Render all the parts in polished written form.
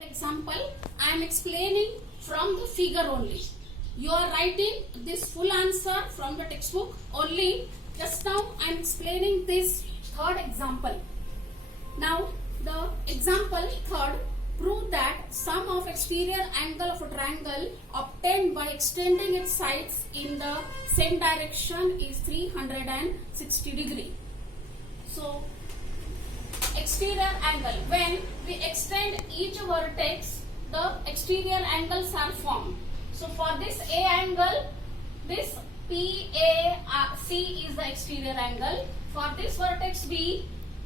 Example, I am explaining from the figure only. You are writing this full answer from the textbook only. Just now I am explaining this third example. Now the example third, prove that sum of exterior angle of a triangle obtained by extending its sides in the same direction is 360 degree. So exterior angle, when we extend each vertex, the exterior angles are formed. So for this A angle, this PAC is the exterior angle. For this vertex B,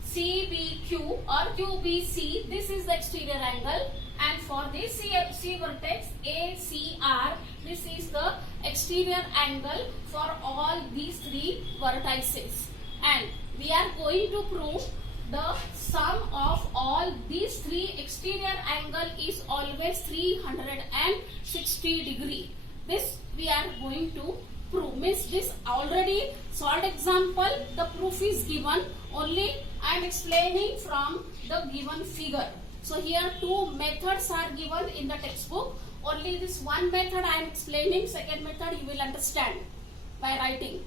CBQ or QBC, this is the exterior angle. And for this C vertex ACR, this is the exterior angle for all these three vertices. And we are going to prove the sum of all these three exterior angle is always 360 degree. This we are going to prove. Means this already solved example, the proof is given, only I am explaining from the given figure. So here two methods are given in the textbook. Only this one method I am explaining, second method you will understand by writing.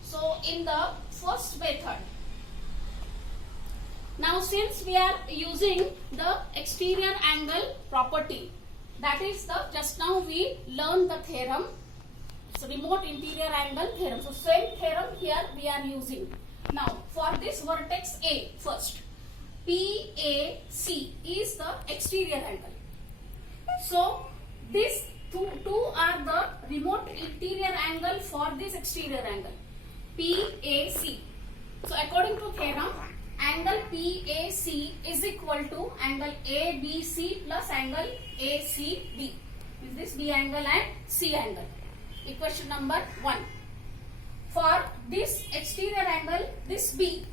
So in the first method, now since we are using the exterior angle property, that is the just now we learned the theorem, so remote interior angle theorem. So same theorem here we are using. Now for this vertex A first, PAC is the exterior angle. So these two are the remote interior angle for this exterior angle, PAC. So according to theorem, angle PAC is equal to angle ABC plus angle ACB. Is this B angle and C angle? Equation number 1. For this exterior angle, this B,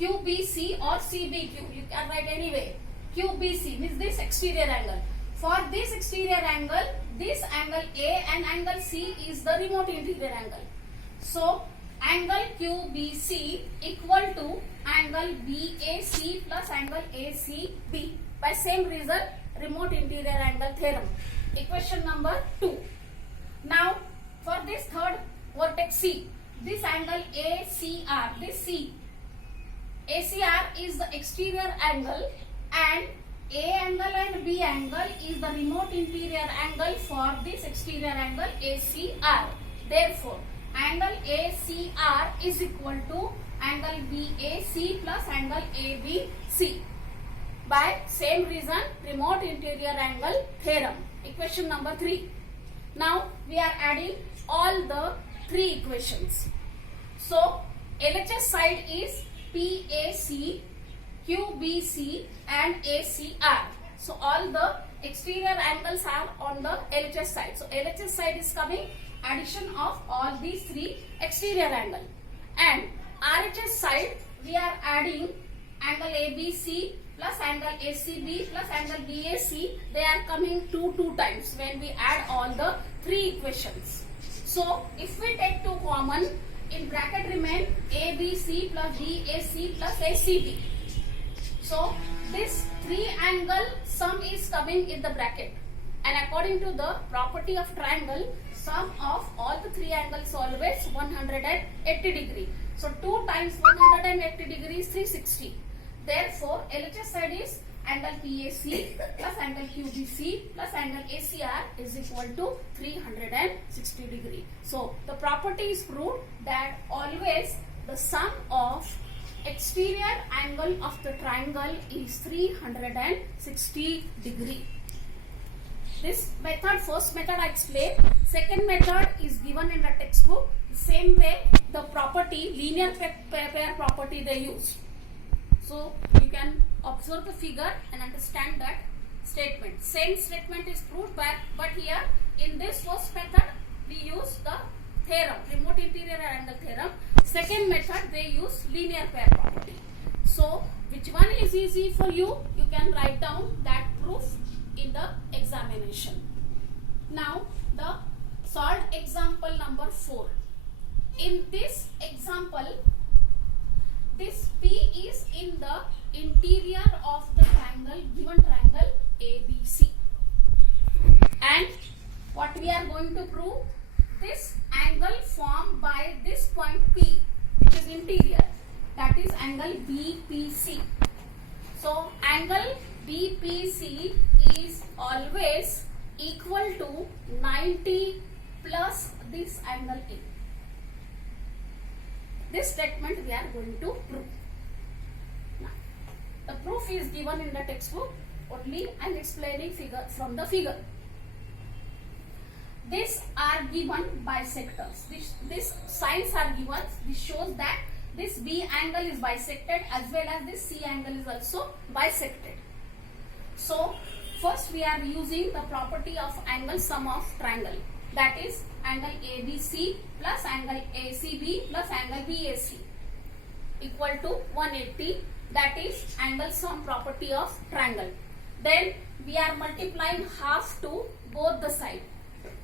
QBC or CBQ, you can write anyway. QBC means this exterior angle. For this exterior angle, this angle A and angle C is the remote interior angle. So angle QBC equal to angle BAC plus angle ACB. By same result, remote interior angle theorem. Equation number 2. Now for this third vertex C, this angle ACR, this C, ACR is the exterior angle and A angle and B angle is the remote interior angle for this exterior angle ACR. Therefore, angle ACR is equal to angle BAC plus angle ABC. By same reason, remote interior angle theorem. Equation number 3. Now we are adding all the three equations. So LHS side is PAC, QBC and ACR. So all the exterior angles are on the LHS side. So LHS side is coming addition of all these three exterior angle. And RHS side we are adding angle ABC plus angle ACB plus angle BAC. They are coming two times when we add all the three equations. So if we take two common, in bracket remain ABC plus BAC plus ACB. So this three angle sum is coming in the bracket. And according to the property of triangle, sum of all the three angles always 180 degree. So 2 times 180 degree is 360. Therefore, LHS side is angle PAC plus angle QBC plus angle ACR is equal to 360 degree. So the property is proved that always the sum of exterior angle of the triangle is 360 degree. This method, first method I explained. Second method is given in the textbook. Same way, the property, linear pair property they use. So you can observe the figure and understand that statement. Same statement is proved back, but here in this first method we use the theorem, remote interior angle theorem. Second method they use linear pair property. So which one is easy for you? You can write down that proof in the examination. Now the solved example number 4. In this example, this P is in the interior of the triangle, given triangle ABC. And what we are going to prove? This angle formed by this point P, which is interior, that is angle BPC. So angle BPC is always equal to 90 plus this angle A. This statement we are going to prove. Now, the proof is given in the textbook. Only I am explaining figure from the figure. These are given bisectors. This signs are given. This shows that this B angle is bisected as well as this C angle is also bisected. So first we are using the property of angle sum of triangle, that is angle ABC plus angle ACB plus angle BAC equal to 180, that is angle sum property of triangle. Then we are multiplying half to both the sides.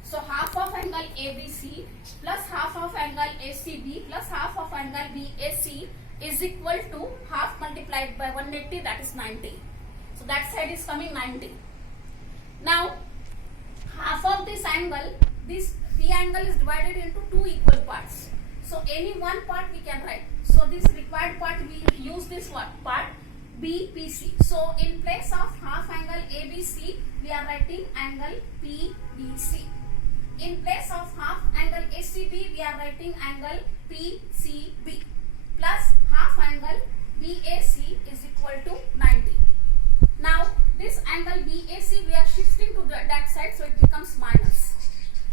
So half of angle ABC plus half of angle ACB plus half of angle BAC is equal to half multiplied by 180, that is 90. So that side is coming 90. Now half of this angle, this B angle is divided into two equal parts. So any one part we can write. So this required part we use this one part BPC. So in place of half angle ABC we are writing angle PBC. In place of half angle ACB we are writing angle PCB plus half angle BAC is equal to 90. Now this angle BAC we are shifting to that side, so it becomes minus.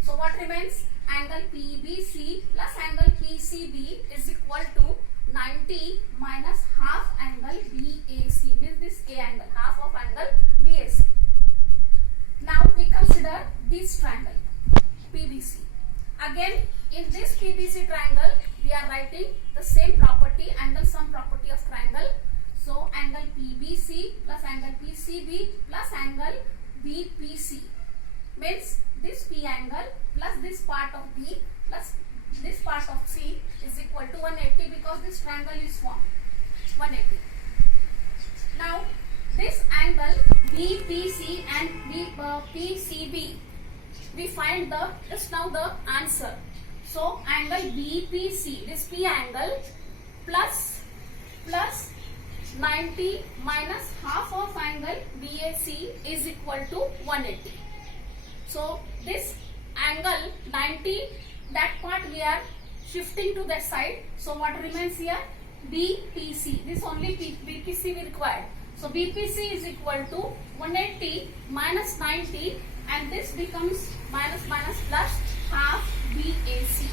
So what remains? Angle PBC plus angle PCB is equal to 90 minus half angle BAC, means this A angle, half of angle BAC. Now we consider this triangle PBC. Again in this PBC triangle we are writing the same property, angle sum property of triangle. So angle PBC plus angle PCB plus angle BPC means this P angle plus this part of B plus this part of C is equal to 180, because this triangle is formed 180. Now this angle BPC and PCB, we find the just now the answer. So angle BPC, this P angle plus 90 minus half of angle BAC is equal to 180. So this angle 90, that part we are shifting to that side. So what remains here? BPC. This only BPC we required. So BPC is equal to 180 minus 90, and this becomes minus plus half BAC.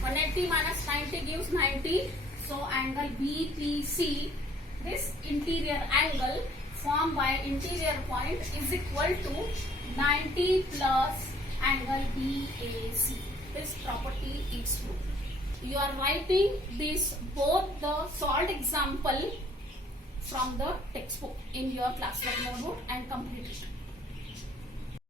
180 minus 90 gives 90. So angle BPC, this interior angle formed by interior point, is equal to 90 plus angle BAC. This property is true. You are writing this both the solved example from the textbook in your classwork notebook and complete it.